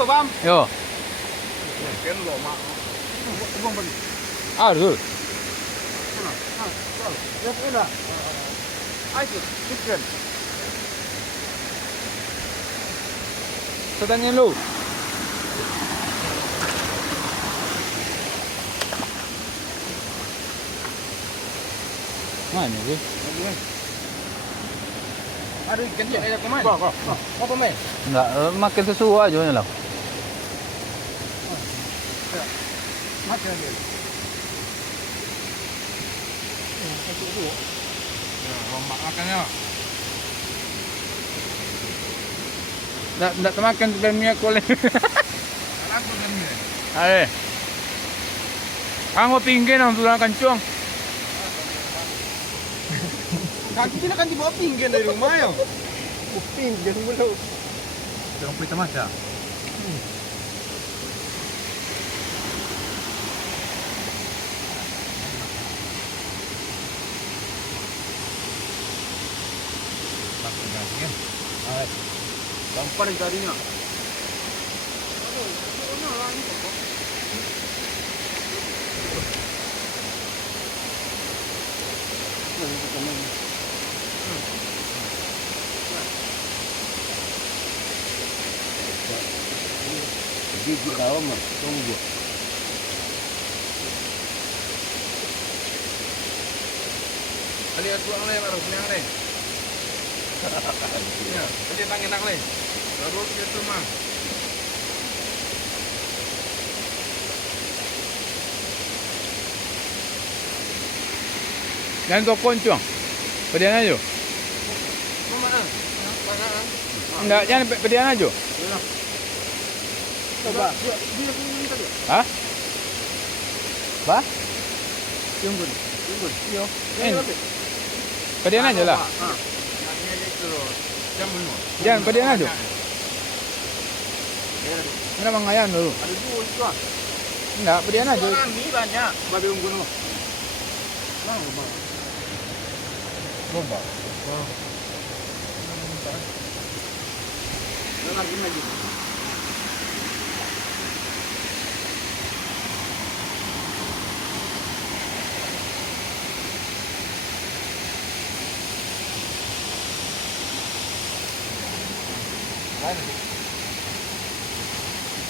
ba, Bam? Yo. Ken lo mak. Ibang balik. Aduh. Ya, enak. Ayo, chicken. Saya tanya lu. Mana sih? Ada ikan je ada pemain. Apa pemain? Enggak, makin sesuai aja lah. Macam ni. Romak makannya. Enggak makan dan minyak kulit. Aku kan ni. Ayo. Kamu pinggir nang tulang kancung. Kaki dia kan dibawa pinggan dari rumah ya. Pinggan mulu. Jangan pelita macam. Gampang carinya. Gigi kau mah, tunggu. Lihat pulang leh, baru pulang leh. Ya, dia tangan nak leh. Baru dia cuma. Jangan kau poncong. Pedian aja. Mana? Enggak, jangan pedian aja. Coba. Dia minta dia. Hah? Bah? Tunggu. Yo. Pedian aja lah. Jangan pedian aja. Kenapa ngayan dulu? Ada dua itu ah. Enggak, pedian aja. Ini banyak. Babi unggun. Lomba. Lomba. Lagi.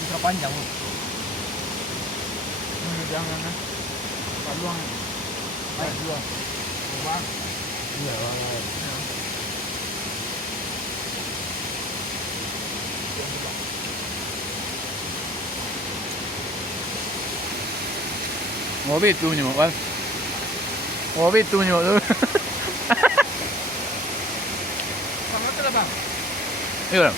Putra panjang. Jangan. Paluang. Ayo dua. Bang. Iya, bang. Ngopi tu nyo, Bang. Ngopi tu nyo tu. Sama tu lah bang. Iya.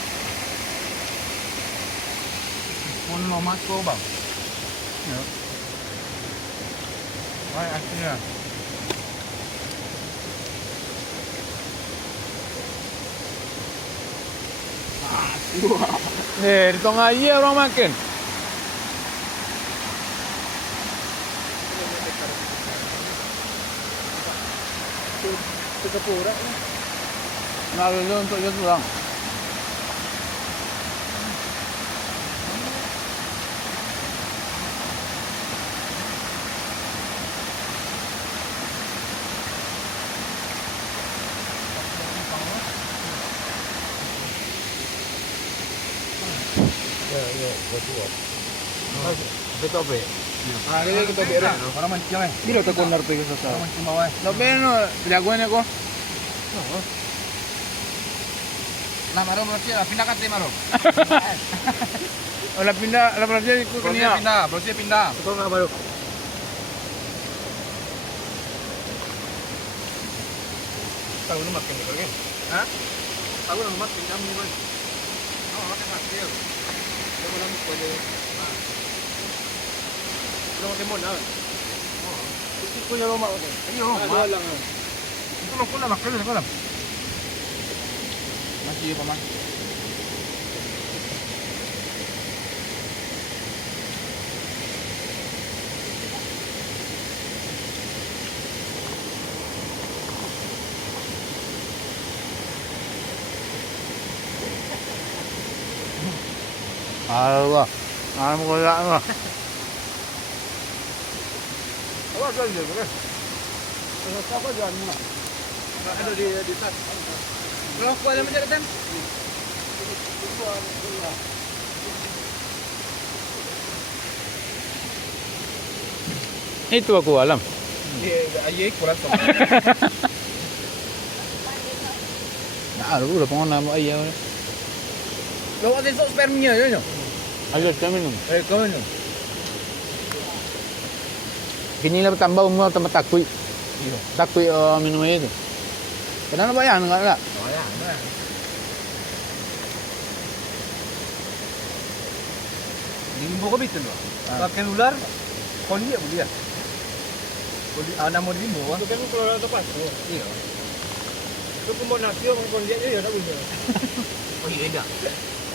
Pun mau masuk bang. Ya. Wah, akhirnya. Di tengah iya orang makan. Sekepura. Nah, itu untuk dia pulang. Ya, betul. Betul apa? Ah, dia kita beres. Orang mancing eh. Bila tak konar tu ke sasa. Orang mancing bawah. Tak beres, jagoan aku. Nah, marom bersih lah, pindah kat marom. Olah pindah, olah berarti ikut ke ni. Bersih pindah. Betul enggak baru? Tahu lu makan ni kan? Hah? Tahu lu makan jam ni kan? Oh, makan makan. Dia malam ko dia. Lu makan mon ah. Oh. Itu punya rumah ko. Ayo, malang. Itu lo kula makan ni kula. Masih paman. Allah. Mau kolak tu. Apa jual dia tu kan? Siapa jual ni? Ada di tas. Kalau kau ada macam kan? Itu aku alam. Ayah kurang sama. Nah, lu udah pengen nama ayah. Lo ada sok spermia je. Ada kami minum. Kau ni. Kini lah tambah umur tambah takui. Iya. Takui minum itu. Kenapa bayar enggak lah? Bayar. Limbo kau betul tak? Makan ular, kondi boleh ya? Kondi, nama limbo ah. Itu kan kalau tepat. Iya. Itu pun buat nasi orang kondi aja ya tak boleh. Oh iya dah.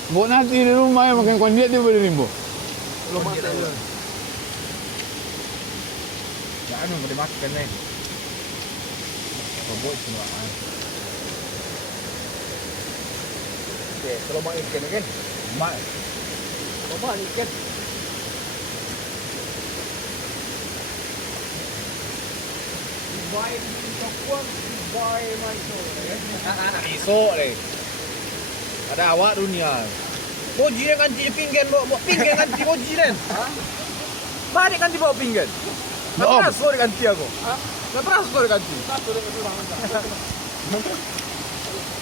Buat nasi di rumah yang makan kondiat dia boleh limbo. Belum makan. Ya anu boleh makan ni. Robot semua. Okey, kalau makan ikan kan? Mak. Kalau makan ikan. Buy tokwan, buy maiso. Iso le. Ada awak dunia. Boji yang ganti pinggan bawa pinggan ganti boji kan? Ha? Balik ganti bawa pinggan. Tak pernah skor ganti aku. Ha? Tak pernah skor ganti. Satu dia kurang entah.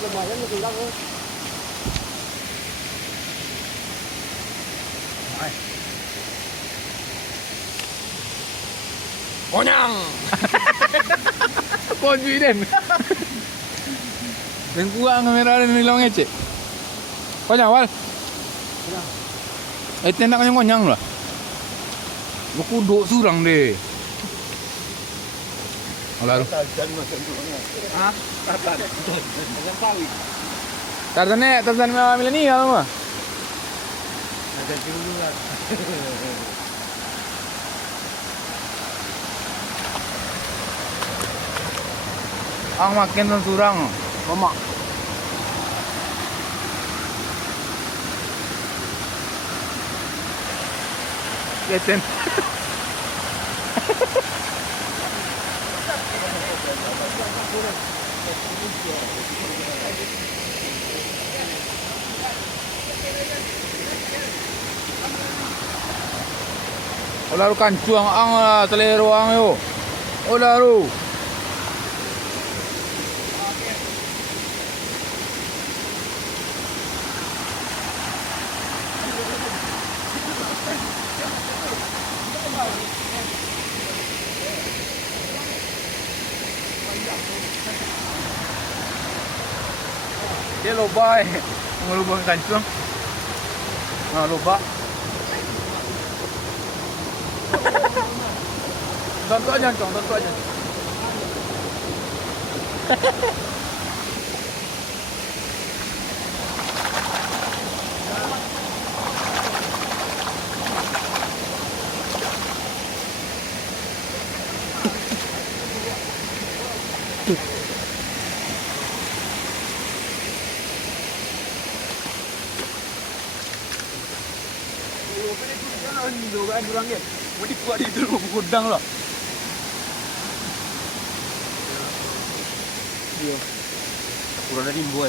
Lumayan tu kurang. Hai. Konyang. Confident. Dan kurang kamera ni long ecek. Konyang wal. Nak konyang lah. Aku duduk surang deh. Lalu. Ha? Tartan. Macam pawi. Tartan milenial mah. Ada dulu lah. Ang makin dan surang. Mama. Keten. Olah ru kancuang ang telero ang yo. Olah ru. Dia loba ngelubang kancuang. Nah, loba. Tonton aja, tonton aja. Kan orang kan. Mau dibuat di dulu gudang lah. Iya. Kurang ada limbo